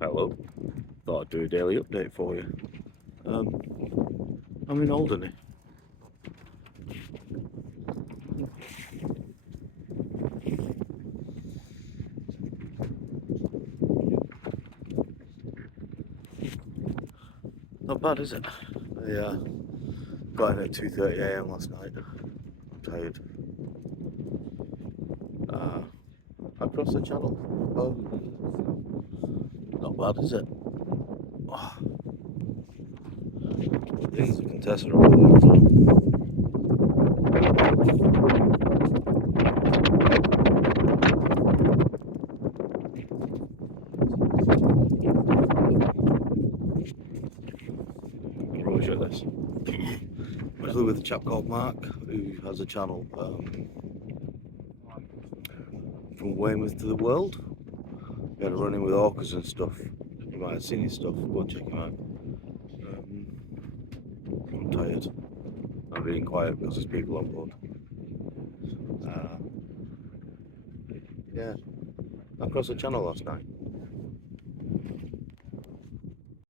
Hello. Thought I'd do a daily update for you. I'm in Alderney. Not bad, is it? I got in at 2:30 AM last night. I'm tired. Across the channel. Oh, not bad, is it? Oh, there's a contestant over there as well. I'm rubbish at this. I was with a chap called Mark who has a channel from Weymouth to the world. He had a run in with orcas and stuff. You might have seen his stuff. Go and check him out. I'm tired. I'm being quiet because there's people on board. Yeah, I crossed the channel last night.